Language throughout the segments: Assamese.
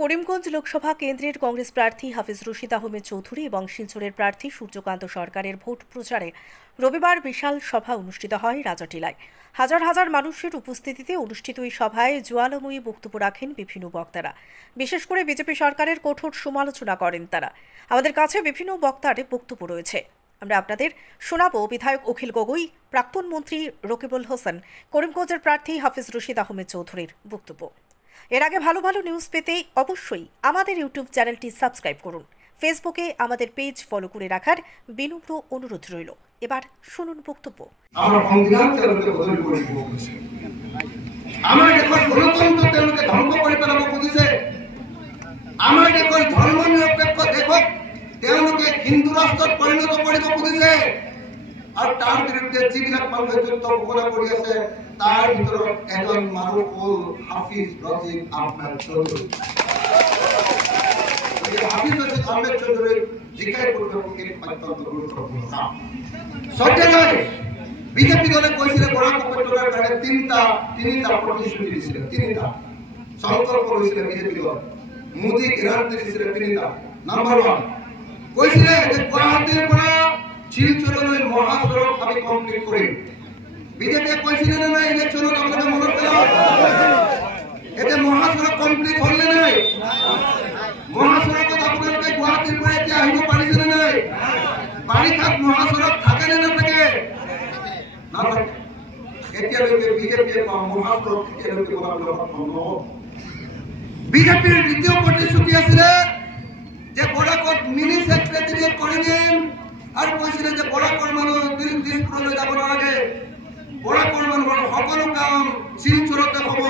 করিমগঞ্জ লোকসভা কেন্দ্রের কংগ্রেস প্রার্থী হাফিজ রশিদ আহমেদ চৌধুরী এবং শিলচরের প্রার্থী সূর্যকান্ত সরকারের ভোট প্রচারে রবিবার বিশাল সভা অনুষ্ঠিত হয় রাজাটিলায়। হাজার হাজার মানুষের উপস্থিতিতে অনুষ্ঠিত এই সভায় জোয়ালাময়ী বক্তব্য রাখেন বিভিন্ন বক্তারা। বিশেষ করে বিজেপি সরকারের কঠোর সমালোচনা করেন তারা। আমাদের কাছে বিভিন্ন বক্তার বক্তব্য রয়েছে, আমরা আপনাদের শোনাবো। বিধায়ক অখিল গগৈ, প্রাক্তন মন্ত্রী রকিবুল হোসেন, করিমগঞ্জের প্রার্থী হাফিজ রশিদ আহমেদ চৌধুরীর বক্তব্য। এর আগে ভালো ভালো নিউজ পেতে অবশ্যই আমাদের ইউটিউব চ্যানেলটি সাবস্ক্রাইব করুন। ফেসবুকে আমাদের পেজ ফলো করে রাখার বিনম্র অনুরোধ রইল। এবার শুনুন বক্তব্য। আমরা সংবিধান তেওঁলোকে বদলি কৰি দিব খুজিছে, আমাৰ দেশৰ গণতন্ত্ৰ তেওঁলোকে ধ্বংস কৰি পেলাব খুজিছে, আমাৰ দেশৰ ধৰ্ম নিৰপেক্ষ দেশক তেওঁলোকে হিন্দু ৰাষ্ট্ৰত পৰিণত কৰিব খুজিছে। আৰু তাৰ বিৰুদ্ধে যিবিলাক মানুহে যুদ্ধ ঘোষণা কৰি আছে তাৰ ভিতৰত এজন মানুহ হ'ল হাফিজ ৰশিদ আহমেদ চৌধুৰী। হাফিজ ৰশিদ আহমেদ চৌধুৰী জিকাই কৰিব অত্যন্ত গুৰুত্বপূৰ্ণ কাম। সত্যলৈ বিজেপি দলে কৈছিলে বৰাক উপত্যকাৰ কাৰণে তিনিটা প্ৰতিশ্ৰুতি দিছিলে, তিনিটা সংকল্প লৈছিলে বিজেপি দল। মোদীক গেৰাণ্টি দিছিলে তিনিটা। নম্বৰ 1 কৈছিলে যে গুৱাহাটীৰ পৰা শিলচৰলৈ মহাসড়ক আমি কমপ্লিট কৰিম। বিজেপিয়ে কৈছিলে নে নাই ইলেকশ্যনত? আপোনালোকে মনত পেলাওক, এতিয়া মহাসড়ক কমপ্লিট হ'ল নে নাই? মহাসড়কত আপোনালোকে গুৱাহাটীৰ পৰা এতিয়া আহিব পাৰিছে নে নাই? বাৰিষাত মহাসড়ক থাকে নে নাথাকে? নাথাকে। এতিয়ালৈকে বিজেপিয়ে মহাসড়ক এতিয়ালৈকে বনাবলৈ সক্ষম নহ'ল। বিজেপিৰ দ্বিতীয় প্ৰতিশ্ৰুতি আছিলে যে বৰাকত মিনি ছেক্ৰেটাৰিয়েট কৰি দিম, আৰু কৈছিলে যে বৰাকৰ মানুহ দিছপুৰলৈ যাব নালাগে, বৰাকৰ মানুহৰ সকলো কাম শিলচৰতে হ'ব।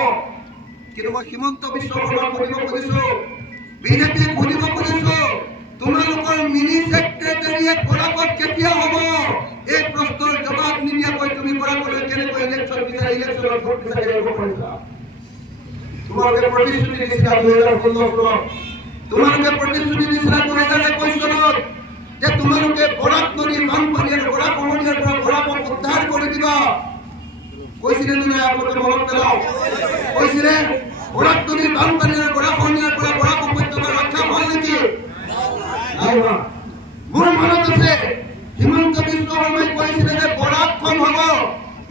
কিন্তু মই হিমন্ত বিশ্ব শৰ্মাক সুধিব খুজিছো, বিজেপিয়ে সুধিব খুজিছো, তোমালোকৰ মিনি ছেক্ৰেটাৰিয়েট বৰাকত কেতিয়া হ'ব? এই প্ৰশ্নৰ জবাব নিদিয়াকৈ তুমি বৰাকলৈ কেনেকৈ ইলেকশ্যনৰ ভোট বিচাৰি আহিব পাৰিছা? তোমালোকে প্ৰতিশ্ৰুতি দিছিলা 2016 চনত, তোমালোকে প্ৰতিশ্ৰুতি দিছিলা 2021 চনত যে তোমালোকে বৰাক নদীৰ বানপানী আৰু বৰাক সমনীয়াৰ পৰা বৰাকক উদ্ধাৰ কৰি দিবা। কৈছিলে নে নাই? আপোনালোকে মনত পেলাওক, কৈছিলে বৰাক নদীৰ বানপানী আৰু বৰাক সমনীয়াৰ পৰা বৰাক উপত্যকা ৰক্ষা হ'ল নেকি? মোৰ মনত আছে হিমন্ত বিশ্ব শৰ্মাই কৈছিলে যে বৰাকখন হ'ব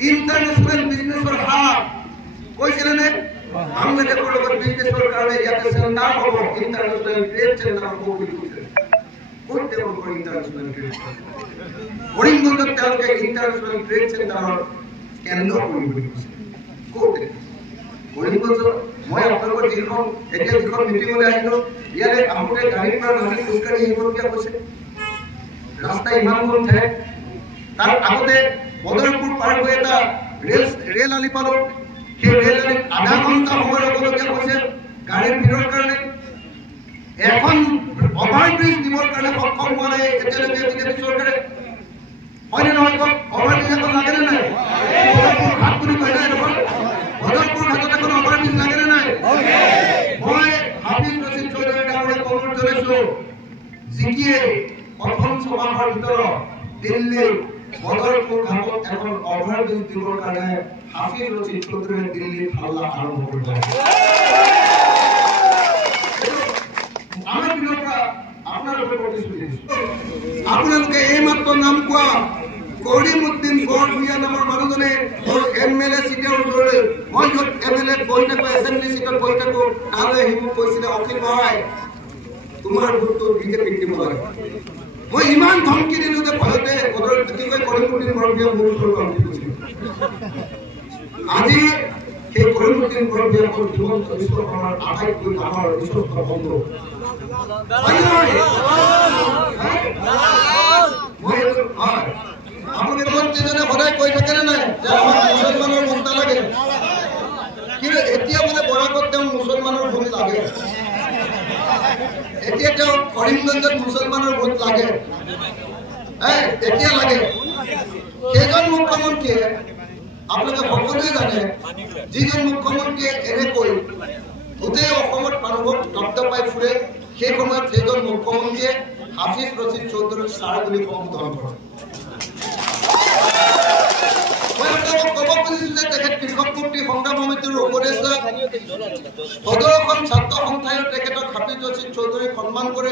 ইণ্টাৰনেশ্যনেল বিজনেছৰ হাব। কৈছিলে নে? বাংলাদেশৰ লগত বিজনেছৰ কাৰণে ইয়াতে চেণ্টাৰ হ'ব, ইণ্টাৰনেশ্যনেল ট্ৰেড চেণ্টাৰ হ'ব বুলি কৈছিলে। কৰিমগঞ্জত তেওঁলোকে ইণ্টাৰনেশ্যনেল ট্ৰেড চেণ্টাৰৰ কেন্দ্ৰ কৰিম বুলি কৈছে। ক'তে? কৰিমগঞ্জত। মই আপোনালোকৰ যিখন মিটিঙলৈ আহিলো, ইয়াতে আহোঁতে গাড়ীৰ পৰা নামি খোজকাঢ়ি আহিবলগীয়া হৈছে। ৰাস্তা ইমানখন ঠেক। তাৰ আগতে বদৰপুৰ পাৰ হৈ এটা ৰেল আলি পালো, সেই ৰেল আলিত আধা ঘণ্টা সময় ৰ'বলগীয়া হৈছে গাড়ীৰ ভিৰৰ কাৰণে। এখন অভাৰব্ৰিজ দিবৰ কাৰণে সক্ষম হোৱা নাই এতিয়ালৈকে বিজেপি চৰকাৰে। হয়নে নহয় কওক? অভাৰব্ৰিজ এখন লাগে নে নাই? বদৰপুৰ ঘাট বুলি কয় নাই নহয়? বদৰপুৰ ঘাটত এখন অভাৰব্ৰিজ লাগে নে নাই? মই হাফিজ ৰশিদ চৌধুৰী ডাঙৰীয়াক অনুৰোধ জনাইছো, জিকিয়ে প্ৰথম ছমাহৰ ভিতৰত দিল্লীৰ বদৰপুৰ ঘাটত এখন অভাৰব্ৰিজ দিবৰ কাৰণে হাফিজ ৰশিদ চৌধুৰীয়ে দিল্লীত হাল্লা আৰম্ভ কৰিব। আপোনালোকে এইমাত্ৰ নাম কোৱা কৰিমউদ্দিন বৰভূঞা নামৰ মানুহজনে MLA চিটৰ ওচৰলৈ, মই য'ত MLA বহি থাকো, এছেম্বলি চিটত বহি থাকো, তালৈ আহি মোক কৈছিলে, অখিল ভাই তোমাৰ ভোটটো বিজেপিক দিব লাগে। মই ইমান ধমকি দিলো যে ভয়তে কৰিমউদ্দিন বৰভূঞা মোৰ ওচৰত ধমকি দিছিল। আজি সেই কৰিমউদ্দিন বৰভূঞা হ'ল হিমন্ত বিশ্ব শৰ্মাৰ আটাইতকৈ ডাঙৰ বিশ্বস্ত বন্ধু। আপোনালোকে মন্ত্ৰীজনে সদায় কৈ থাকে নে নাই যে আমাক মুছলমানৰ ভোট নালাগে? কিন্তু এতিয়া মানে বৰাকত তেওঁ মুছলমানৰ ভোট লাগে। এতিয়া তেওঁ কৰিমগঞ্জত মুছলমানৰ ভোট লাগে, এতিয়া লাগে। সেইজন মুখ্যমন্ত্ৰীয়ে আপোনালোকে সকলোৱে জানে, যিজন মুখ্যমন্ত্ৰীয়ে এনেকৈ গোটেই অসমত মানুহক দপদপাই ফুৰে, সেই সময়ত সেইজন মুখ্যমন্ত্ৰীয়ে হাফিজ ৰশিদ চৌধুৰীক ছাৰ বুলি সম্বোধন কৰে। মই আপোনাক ক'ব খুজিছো যে তেখেত কৃষক মুক্তি সংগ্ৰাম সমিতিৰ উপদেষ্টা সদৰ অসম ছাত্ৰ সন্থায়ো তেখেতক হাফিজ ৰছিদ চৌধুৰীক সন্মান কৰে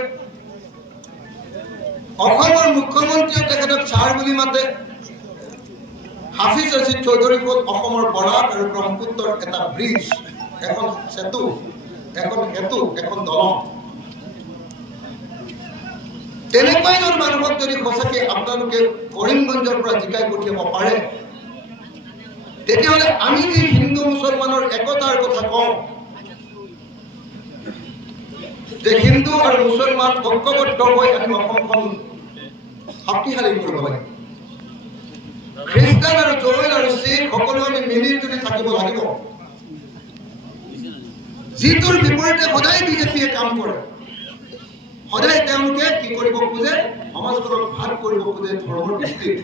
অসমৰ মুখ্যমন্ত্ৰীয়ে তেখেতক ছাৰ বুলি মাতে হাফিজ ৰছিদ চৌধুৰী হ'ল অসমৰ বৰাক আৰু ব্ৰহ্মপুত্ৰৰ এটা ব্ৰিজ এখন সেতু এখন দলং তেনেকুৱা এজন মানুহক যদি সঁচাকৈ আপোনালোকে কৰিমগঞ্জৰ পৰা জিকাই পঠিয়াব পাৰে তেতিয়াহ'লে আমি যে হিন্দু মুছলমানৰ একতাৰ কথা কওঁ যে হিন্দু আৰু মুছলমান ঐক্যবদ্ধ হৈ আমি অসমখন শক্তিশালী কৰিব লাগে খ্ৰীষ্টান আৰু জৈন আৰু শিখ সকলো আমি মিলি জুলি থাকিব লাগিব যিটোৰ বিপৰীতে সদায় বিজেপিয়ে কাম কৰে সদায় তেওঁলোকে কি কৰিব খোজে সমাজখনক ভাগ কৰিব খোজে ধৰ্মৰ ভিত্তিত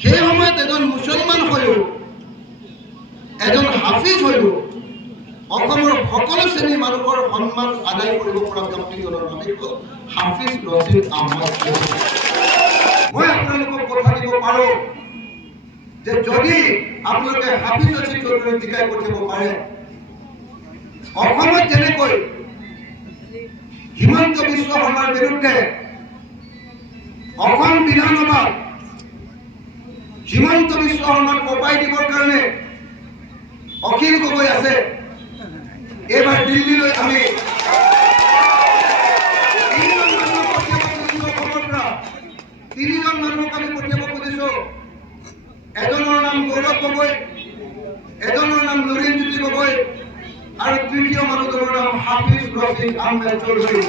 সেই সময়ত এজন মুছলমান হৈও এজন হাফিজ হৈও অসমৰ সকলো শ্ৰেণীৰ মানুহৰ সন্মান আদায় কৰিব পৰা ব্যক্তিজনৰ নামেই হ'ল হাফিজ ৰছিদ আহমদ মই আপোনালোকক কথা দিব পাৰোঁ যে যদি আপোনালোকে হাফিজ ৰছিদ চৌধুৰীক জিকাই পঠিয়াব পাৰে অসমত যেনেকৈ হিমন্ত বিশ্ব শৰ্মাৰ বিৰুদ্ধে অসম বিধানসভাত হিমন্ত বিশ্ব শৰ্মাক কঁপাই দিবৰ কাৰণে অখিল গগৈ আছে এইবাৰ দিল্লীলৈ আমি তিনিজন মানুহক আমি পঠিয়াব খুজিছো এজনৰ নাম গৌৰৱ গগৈ এজনৰ নাম নৰেন্দ্ৰজ্যোতি গগৈ আৰু তৃতীয় মানুহজনৰ নাম হাফিজ ৰছিদ আহমেদ চৌধুৰী